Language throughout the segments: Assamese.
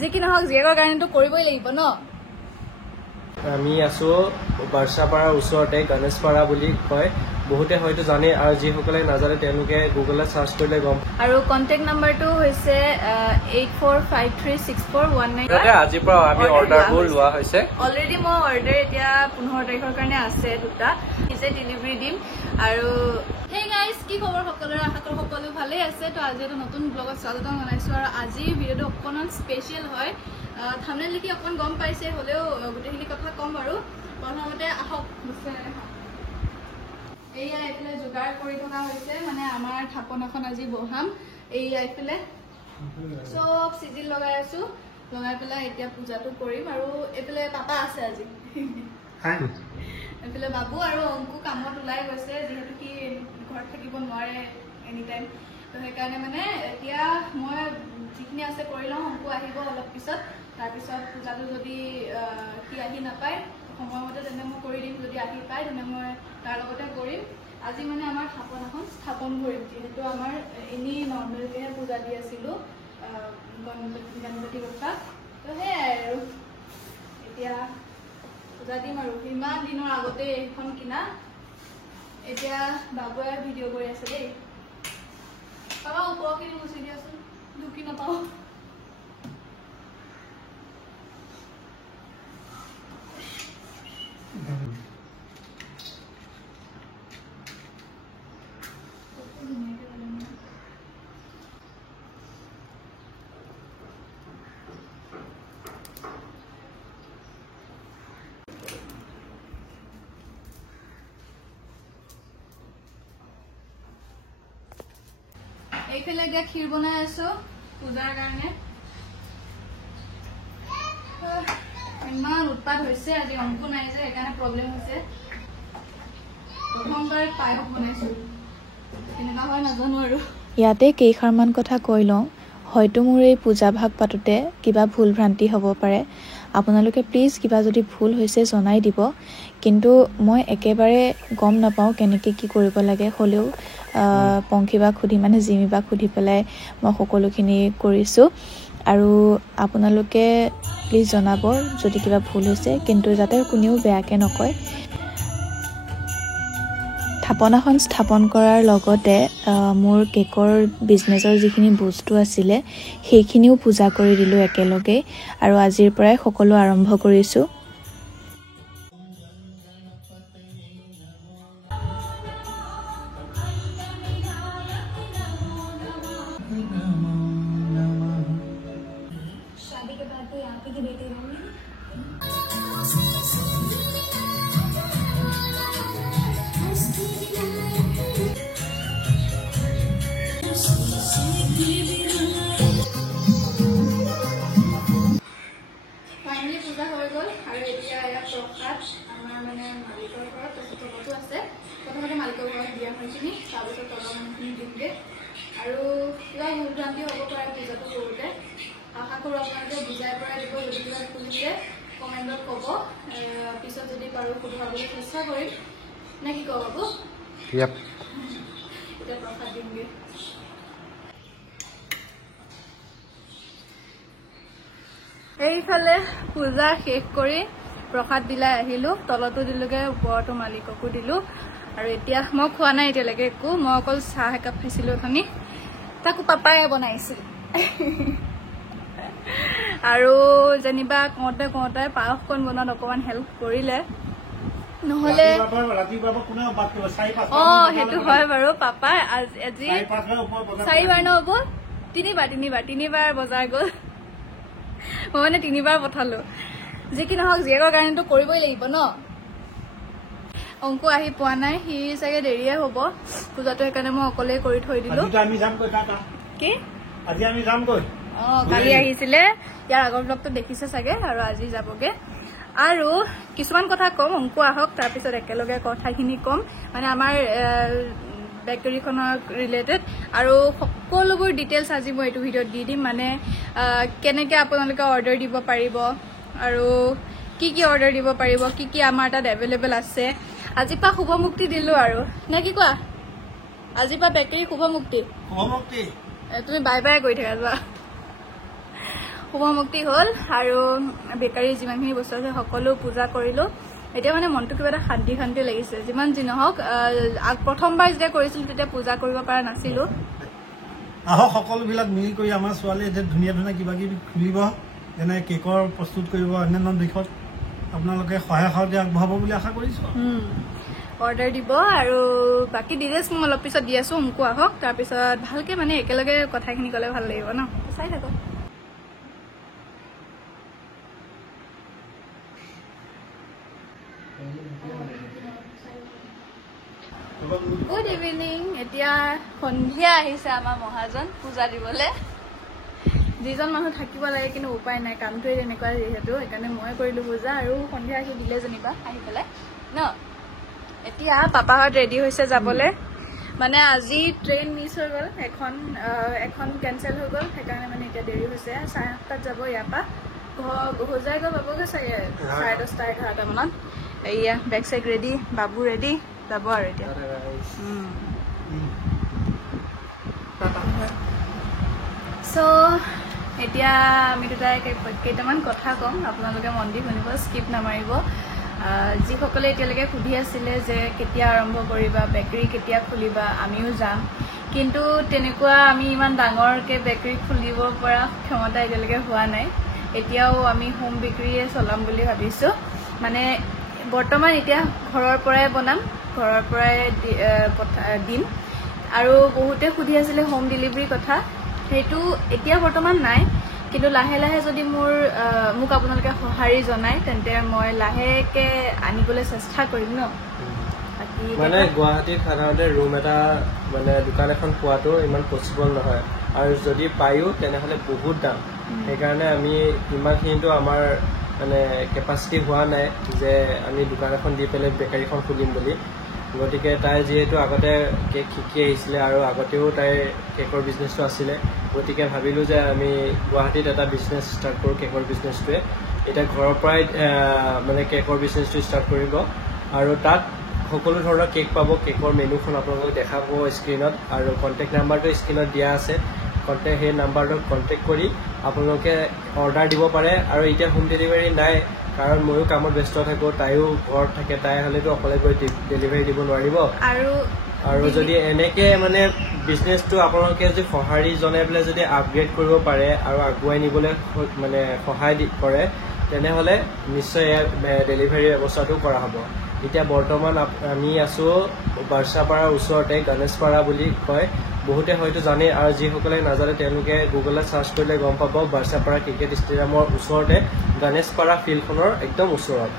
যি কি নহওক জীয়েকৰ কাৰণেতো কৰিবই লাগিব ন আমি আছো বাৰছাপাৰাৰ ওচৰতে গণেশপাৰা বুলি কয় বহুতে হয়তো জানে আৰু যিসকলে নাজানে তেওঁলোকে গুগলত সাৰ্চ কৰিলে গম আৰু কন্টেক্ট নাম্বাৰটো হৈছে 84536419 আজিৰ পৰা আমি অৰ্ডাৰবোৰ লোৱা হৈছে অলৰেডি মই অৰ্ডাৰ এতিয়া 15 তাৰিখৰ কাৰণে আছে দুটা নিজে ডেলিভাৰী দিম আৰু হে গাইজ কি খবৰ সকলোৰে আশা কৰো সকলো ভালেই আছে তো আজি এটা নতুন ব্লগত স্বাগতম জনাইছো আৰু আজি ভিডিঅ'টো অকণমান স্পেচিয়েল হয় থাম্বনেইল দেখি অকণ গম পাইছে হ'লেও গোটেইখিনি কথা কম বাৰু প্ৰথমতে আহক এইয়া এইফালে যোগাৰ কৰি থকা হৈছে মানে আমাৰ থাপন এখন আজি বহাম এইয়া এইফালে চব চিজিল লগাই আছো লগাই পেলাই এতিয়া পূজাটো কৰিম আৰু এইফালে পাপা আছে আজি এইফালে বাবু আৰু অংকু কামত ওলাই গৈছে যিহেতু কি ঘৰত থাকিব নোৱাৰে এনি টাইম তো সেইকাৰণে মানে এতিয়া মই যিখিনি আছে কৰি লওঁ অংকু আহিব অলপ পিছত তাৰপিছত পূজাটো যদি কি আহি নাপায় সময়মতে তেনে মই কৰি দিম যদি আহি পায় তেনে মই তাৰ লগতে কৰিম আজি মানে আমাৰ থাপন এখন স্থাপন কৰিম যিহেতু আমাৰ এনেই নৰ্মেলকেহে পূজা দি আছিলোঁ গণপতি কথা তো সেয়াই আৰু এতিয়া পূজা দিম আৰু ইমান দিনৰ আগতে এইখন কিনা এতিয়া বাবুৱে ভিডিঅ' কৰি আছে দেই পাবা ওপৰখিনি মুচি দিয়াচোন ঢুকি নাপাওঁ এইফালে এতিয়া ক্ষীৰ বনাই আছো পূজাৰ কাৰণে ইমান উৎপাত হৈছে আজি অংকু নাই যে সেইকাৰণে প্ৰব্লেম হৈছে প্ৰথমবাৰ পায়স বনাইছো কেনেকুৱা হয় নাজানো আৰু ইয়াতে কেইষাৰমান কথা কৈ লওঁ হয়তো মোৰ এই পূজা ভাগ পাতোতে কিবা ভুল ভ্ৰান্তি হ'ব পাৰে আপোনালোকে প্লিজ কিবা যদি ভুল হৈছে জনাই দিব কিন্তু মই একেবাৰে গম নাপাওঁ কেনেকৈ কি কৰিব লাগে হ'লেও পংখীবাক সুধি মানে জিমিবাক সুধি পেলাই মই সকলোখিনি কৰিছোঁ আৰু আপোনালোকে প্লিজ জনাব যদি কিবা ভুল হৈছে কিন্তু যাতে কোনেও বেয়াকৈ নকয় থাপনাখন স্থাপন কৰাৰ লগতে মোৰ কেকৰ বিজনেছৰ যিখিনি বস্তু আছিলে সেইখিনিও পূজা কৰি দিলোঁ একেলগে আৰু আজিৰ পৰাই সকলো আৰম্ভ কৰিছোঁ আৰু কিবা ভুল ভ্ৰান্তি হ'ব পাৰে পূজাটো কৰোঁতে আশা কৰোঁ আপোনালোকে বুজাই পৰাই দিব যদি কিবা শুনিছে কমেণ্টত ক'ব পিছত যদি পাৰোঁ শুধৰাবলৈ চেষ্টা কৰিম নে কি কওঁ বাবু এতিয়া প্ৰসাদ দিমগৈ এইফালে পূজা শেষ কৰি প্ৰসাদ দিলাই আহিলোঁ তলতো দিলোঁগৈ ওপৰতো মালিককো দিলোঁ আৰু এতিয়া মই খোৱা নাই এতিয়ালৈকে একো মই অকল চাহ একাপ খাইছিলোঁ এখনি তাকো পাপাই বনাইছিল আৰু যেনিবা কওঁতে পায়সকণ বনোৱাত অকণমান হেল্প কৰিলে নহ'লে সেইটো হয় বাৰু পাপাই আজি 4বাৰ ন হ'ব তিনিবাৰ বজাৰ গ'ল মই মানে 3বাৰ পঠালোঁ যি কি নহওক জীয়েকৰ কাৰণেতো কৰিবই লাগিব ন অংকু আহি পোৱা নাই সি চাগে দেৰিয়ে হ'ব পূজাটো সেইকাৰণে মই অকলেই কৰি থৈ দিলোঁ কি কালি আহিছিলে ইয়াৰ আগৰ ব্লগটো দেখিছে চাগে আৰু আজি যাবগে আৰু কিছুমান কথা কম অংকু আহক তাৰপিছত একেলগে কথাখিনি কম মানে আমাৰ বেকাৰীখনৰ ৰিলেটেড আৰু সকলোবোৰ ডিটেইলছ আজি মই এইটো ভিডিঅ'ত দি দিম মানে কেনেকৈ আপোনালোকে অৰ্ডাৰ দিব পাৰিব আৰু কি কি অৰ্ডাৰ দিব পাৰিব কি কি আমাৰ তাত এভেইলেবল আছে আজিৰ পৰা শুভ মুক্তি দিলোঁ আৰু নে কি কোৱা আজিৰ পৰা বেকাৰী শুভ মুক্তি তুমি বাই বাই কৰি থাকা যোৱা শুভমুক্তি হ'ল আৰু বেকাৰীৰ যিমানখিনি বস্তু আছে সকলো পূজা কৰিলো এতিয়া মানে মনটো কিবা এটা শান্তি শান্তি লাগিছে যিমান যি নহওক প্ৰথমবাৰ যেতিয়া কৰিছিলো তেতিয়া পূজা কৰিব পৰা নাছিলো আহক সকলোবিলাক মিলি কৰি আমাৰ ছোৱালীয়ে এতিয়া ধুনীয়া ধুনীয়া কিবা কিবি খুলিব যেনে কেকৰ প্ৰস্তুত কৰিব অন্যান্য দিশত আপোনালোকে সহায় সহযোগ আগবঢ়াব বুলি আশা কৰিছো অৰ্ডাৰ দিব আৰু বাকী ডিটেইলছ মই অলপ পিছত দি আছো অংকু আহক তাৰপিছত ভালকে মানে একেলগে কথাখিনি ক'লে ভাল লাগিব ন চাই থাকক গুড ইভিনিং এতিয়া সন্ধিয়া আহিছে আমাৰ মহাজন পূজা দিবলৈ যিজন মানুহ থাকিব লাগে কিন্তু উপায় নাই কামটোৱে তেনেকুৱা যিহেতু সেইকাৰণে মই কৰিলো পূজা আৰু সন্ধিয়া আহি দিলে যেনিবা আহি পেলাই ন এতিয়া পাপাহঁত ৰেডি হৈছে যাবলৈ মানে আজি ট্ৰেইন মিছ হৈ গ'ল এখন কেঞ্চেল হৈ গ'ল সেইকাৰণে মানে এতিয়া দেৰি হৈছে 8:30 যাব ইয়াৰ পৰা হোজাই গৈ পাবগৈ চাগে 10:30 11টা মানত এয়া বেগ চেগ ৰেডি বাবু ৰেডি যাব আৰু এতিয়া চ' এতিয়া আমি দুটাই কেইটামান কথা ক'ম আপোনালোকে মন দি শুনিব স্কিপ নামাৰিব যিসকলে এতিয়ালৈকে সুধি আছিলে যে কেতিয়া আৰম্ভ কৰিবা বেকাৰী কেতিয়া খুলিবা আমিও যাম কিন্তু তেনেকুৱা আমি ইমান ডাঙৰকৈ বেকাৰী খুলিব পৰা ক্ষমতা এতিয়ালৈকে হোৱা নাই এতিয়াও আমি হোম বেকাৰীয়ে চলাম বুলি ভাবিছোঁ মানে বৰ্তমান এতিয়া ঘৰৰ পৰাই বনাম ঘৰৰ পৰাই দিম আৰু বহুতে সুধি আছিলে হোম ডেলিভাৰী কথা সেইটো এতিয়া বৰ্তমান নাই কিন্তু লাহে লাহে যদি মোক আপোনালোকে সঁহাৰি জনায় তেন্তে মই লাহেকে আনিবলৈ চেষ্টা কৰিম ন মানে গুৱাহাটীত সাধাৰণতে ৰুম এটা মানে দোকান এখন পোৱাটো ইমান পচিবল নহয় আৰু যদি পায়ো তেনেহ'লে বহুত দাম সেইকাৰণে আমি ইমানখিনিতো আমাৰ মানে কেপাচিটি হোৱা নাই যে আমি দোকান এখন দি পেলাই বেকাৰীখন খুলিম বুলি গতিকে তাই যিহেতু আগতে কেক শিকি আহিছিলে আৰু আগতেও তাইৰ কেকৰ বিজনেছটো আছিলে গতিকে ভাবিলোঁ যে আমি গুৱাহাটীত এটা বিজনেছ ষ্টাৰ্ট কৰোঁ কেকৰ বিজনেছটোৱে এতিয়া ঘৰৰ পৰাই মানে কেকৰ বিজনেছটো ষ্টাৰ্ট কৰিব আৰু তাত সকলো ধৰণৰ কেক পাব কেকৰ মেনুখন আপোনালোকক দেখাব স্ক্ৰীণত আৰু কণ্টেক্ট নাম্বাৰটো স্ক্ৰীণত দিয়া আছে সেই নাম্বাৰটোত কণ্টেক্ট কৰি আপোনালোকে অৰ্ডাৰ দিব পাৰে আৰু এতিয়া হোম ডেলিভাৰী নাই কাৰণ ময়ো কামত ব্যস্ত থাকোঁ তাইও ঘৰত থাকে তাই হ'লেতো অকলে গৈ ডেলিভাৰী দিব নোৱাৰিব আৰু যদি এনেকে মানে বিজনেছটো আপোনালোকে যদি সঁহাৰি জনাই পেলাই যদি আপগ্ৰেড কৰিব পাৰে আৰু আগুৱাই নিবলৈ মানে সহায় কৰে তেনেহ'লে নিশ্চয় ইয়াৰ ডেলিভাৰী ব্যৱস্থাটো কৰা হ'ব এতিয়া বৰ্তমান আমি আছোঁ বাৰ্ষাপাৰাৰ ওচৰতে গণেশপাৰা বুলি কয় বহুতে হয়তো জানে আৰু যিসকলে নাজানে তেওঁলোকে গুগলত চাৰ্চ কৰিলে গম পাব বাৰ্ষাপাৰা ক্ৰিকেট ষ্টেডিয়ামৰ ওচৰতে গণেশপাৰা ফিল্ডখনৰ একদম ওচৰত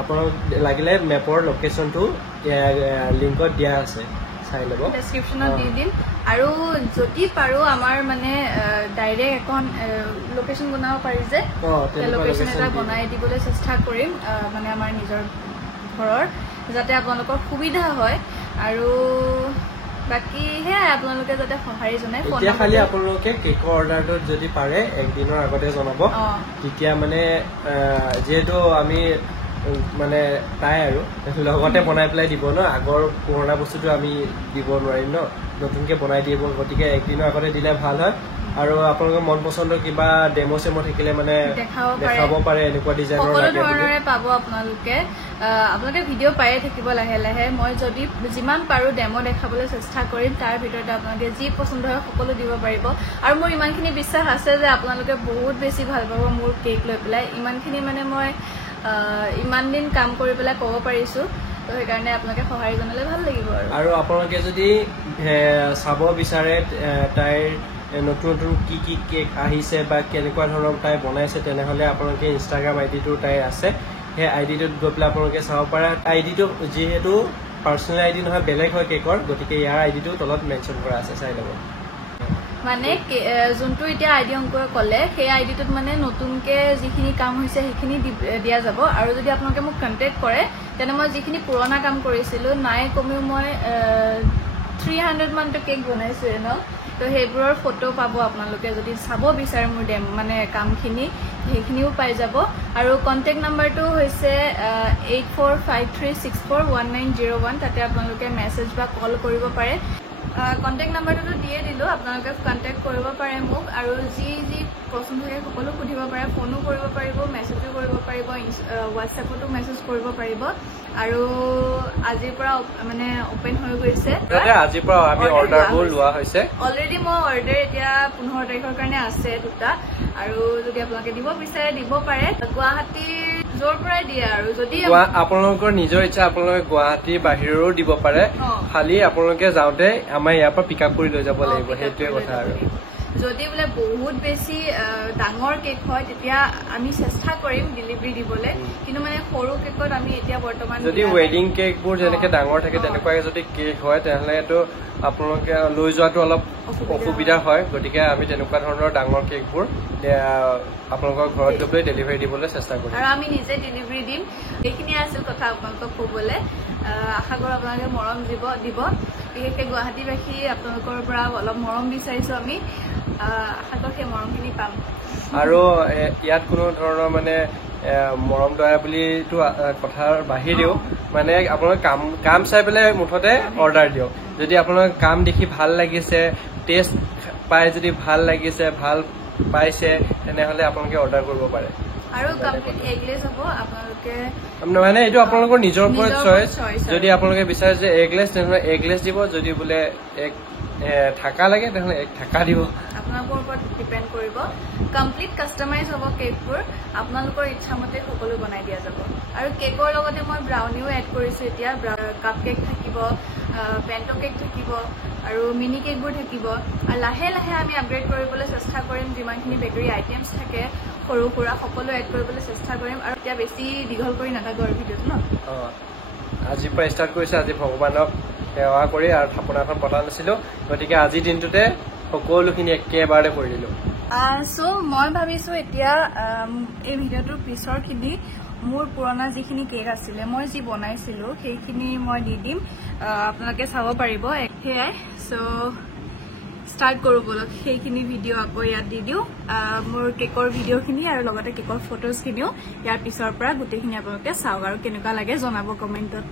আপোনালোক লাগিলে মেপৰ লোকেশ্যনটো লিংকত দিয়া আছে চাই ল'ব ডেছক্ৰিপশ্যনত দি দিম আৰু যদি পাৰোঁ আমাৰ মানে ডাইৰেক্ট এখন লোকেশ্যন বনাব পাৰি যে লোকেশ্যন এটা বনাই দিবলৈ চেষ্টা কৰিম মানে আমাৰ নিজৰ ঘৰৰ যাতে আপোনালোকৰ সুবিধা হয় আৰু বাকি সেয়াই আপোনালোকে যাতে সঁহাৰি জনায় এতিয়া খালি আপোনালোকে কেকৰ অৰ্ডাৰটোত যদি পাৰে একদিনৰ আগতে জনাব তেতিয়া মানে যিহেতু আমি মানে তাই আৰু লগতে বনাই পেলাই দিব ন আগৰ পুৰণা বস্তুটো আমি দিব নোৱাৰিম ন নতুনকৈ বনাই দিব গতিকে একদিনৰ আগতে দিলে ভাল হয় আৰু আপোনালোকৰ মন পচন্দৰ কিবা ডেমো চেমো থাকিলে মানে দেখাব পাৰে এনেকুৱা ডিজাইনৰ সকলো ধৰণৰে পাব আপোনালোকে ভিডিঅ' পায়ে থাকিব লাহে লাহে মই যদি যিমান পাৰোঁ ডেমো দেখাবলৈ চেষ্টা কৰিম তাৰ ভিতৰতে আপোনালোকে যি পচন্দ হয় সকলো দিব পাৰিব আৰু মোৰ ইমানখিনি বিশ্বাস আছে যে আপোনালোকে বহুত বেছি ভাল পাব মোৰ কেক লৈ পেলাই ইমানখিনি মানে মই ইমান দিন কাম কৰি পেলাই ক'ব পাৰিছোঁ তো সেইকাৰণে আপোনালোকে সঁহাৰি জনালে ভাল লাগিব আৰু আপোনালোকে যদি চাব বিচাৰে তাইৰ নতুন নতুন কি কেক আহিছে বা কেনেকুৱা ধৰণৰ তাই বনাইছে তেনেহ'লে আপোনালোকে ইনষ্টাগ্ৰাম আইডিটো তাইৰ আছে সেই আইডিটোত গৈ পেলাই আপোনালোকে চাব পাৰে আইডিটো যিহেতু পাৰ্চনেল আইডি নহয় বেলেগ হয় কেকৰ গতিকে ইয়াৰ আইডিটো তলত মেনশ্যন কৰা আছে চাই ল'ব মানে যোনটো এতিয়া আইডি অংকুৰে ক'লে সেই আইডিটোত মানে নতুনকৈ যিখিনি কাম হৈছে সেইখিনি দিয়া যাব আৰু যদি আপোনালোকে মোক কণ্টেক্ট কৰে তেনে মই যিখিনি পুৰণা কাম কৰিছিলোঁ নাই কমেও মই 300 মানটো কেক বনাইছোঁ ন তো সেইবোৰৰ ফটো পাব আপোনালোকে যদি চাব বিচাৰে মোৰ মানে কামখিনি সেইখিনিও পাই যাব আৰু কণ্টেক্ট নাম্বাৰটো হৈছে 8453641901 তাতে আপোনালোকে মেছেজ বা কল কৰিব পাৰে কণ্টেক্ট নাম্বাৰটোতো দিয়ে দিলোঁ, আপোনালোকে কণ্টেক্ট কৰিব পাৰে মোক, আৰু যি যি প্ৰশ্ন থাকে সকলো সুধিব পাৰে, ফোনো কৰিব পাৰিব, মেছেজো কৰিব পাৰিব, হোৱাটছএপতো মেছেজ কৰিব পাৰিব। আৰু আজিৰ পৰা মানে অপেন হৈ গৈছে, আজিৰ পৰা আমি অৰ্ডাৰবোৰ লোৱা হৈছে। অলৰেডি মোৰ অৰ্ডাৰ এতিয়া 15 তাৰিখৰ কাৰণে আছে 2টা, আৰু যদি আপোনালোকে দিব বিচাৰে দিব পাৰে। গুৱাহাটীৰ য'ৰ পৰাই দিয়ে, আৰু যদি আপোনালোকৰ নিজৰ ইচ্ছা আপোনালোকে গুৱাহাটীৰ বাহিৰৰো দিব পাৰে, খালি আপোনালোকে যাওঁতে আমাৰ ইয়াৰ পৰা পিক আপ কৰি লৈ যাব লাগিব, সেইটোৱে কথা। আৰু যদি বোলে বহুত বেছি ডাঙৰ কেক হয় তেতিয়া আমি চেষ্টা কৰিম ডেলিভাৰী দিবলৈ, কিন্তু মানে সৰু কেকত আমি এতিয়া বৰ্তমান যদি ৱেডিং কেকবোৰ যেনেকে ডাঙৰ থাকে তেনেকুৱাকে যদি কেক হয় তেনেহ'লেতো আপোনালোকে লৈ যোৱাটো অলপ অসুবিধা হয়, গতিকে আমি তেনেকুৱা ধৰণৰ ডাঙৰ কেকবোৰ আপোনালোকৰ ঘৰত গৈ পেলাই ডেলিভাৰী দিবলৈ চেষ্টা কৰিম, আৰু আমি নিজে ডেলিভাৰী দিম। এইখিনিয়ে আছিল কথা আপোনালোকক ক'বলৈ। আশা কৰোঁ আপোনালোকে মৰম দিব, বিশেষকৈ গুৱাহাটীবাসী আপোনালোকৰ পৰা অলপ মৰম বিচাৰিছোঁ আমি, আশা কৰোঁ সেই মৰমখিনি পাম। আৰু ইয়াত কোনো ধৰণৰ মানে মৰম দয়া বুলিতো কথাৰ বাহিৰেও মানে আপোনালোকে কাম চাই পেলাই মুঠতে অৰ্ডাৰ দিয়ক। যদি আপোনালোকে কাম দেখি ভাল লাগিছে, টেষ্ট পাই যদি ভাল লাগিছে, ভাল পাইছে, তেনেহ'লে আপোনালোকে অৰ্ডাৰ কৰিব পাৰে। আৰু কমপ্লিট এগলেছ হ'ব, আপোনালোকে মানে এইটো আপোনালোকৰ নিজৰ ওপৰত চইচ। যদি আপোনালোকে বিচাৰে যে এগলেছ তেনেহ'লে এগলেছ দিব, যদি বোলে এগ থাকা লাগে তেনেহ'লে এগ থাকা দিব, আপোনালোকৰ ওপৰত ডিপেণ্ড কৰিব। কমপ্লিট কাষ্টমাইজ হ'ব কেকবোৰ, আপোনালোকৰ ইচ্ছামতে সকলো বনাই দিয়া যাব। আৰু কেকৰ লগতে মই ব্ৰাউনিও এড কৰিছোঁ এতিয়া, কাপ কেক থাকিব, পেণ্টো কেক থাকিব, আৰু মিনি কেকবোৰ থাকিব। আৰু লাহে লাহে আমি আপগ্ৰেড কৰিবলৈ চেষ্টা কৰিম, যিমানখিনি বেকাৰী আইটেমছ থাকে সৰু সুৰা সকলো এড কৰিবলৈ চেষ্টা কৰিম। আৰু এতিয়া বেছি দীঘল কৰি নাথাকোঁ আৰু ভিডিঅ'টো ন। আজিৰ পৰা ষ্টাৰ্ট কৰিছে, আজি ভগৱানক সেৱা কৰি আৰু থাপনাখন পতা নাছিলোঁ, গতিকে আজিৰ দিনটোতে সকলোখিনি একেবাৰে কৰি দিলোঁ। মই ভাবিছোঁ এতিয়া এই ভিডিঅ'টোৰ পিছৰখিনি মোৰ পুৰণা যিখিনি কেক আছিলে, মই যি বনাইছিলোঁ সেইখিনি মই দি দিম, আপোনালোকে চাব পাৰিব। সেয়াই ষ্টাৰ্ট কৰোঁ বলক, সেইখিনি ভিডিঅ' আকৌ ইয়াত দি দিওঁ, মোৰ কেকৰ ভিডিঅ'খিনি আৰু লগতে কেকৰ ফটোজখিনিও ইয়াৰ পিছৰ পৰা গোটেইখিনি আপোনালোকে চাওক, আৰু কেনেকুৱা লাগে জনাব কমেণ্টত।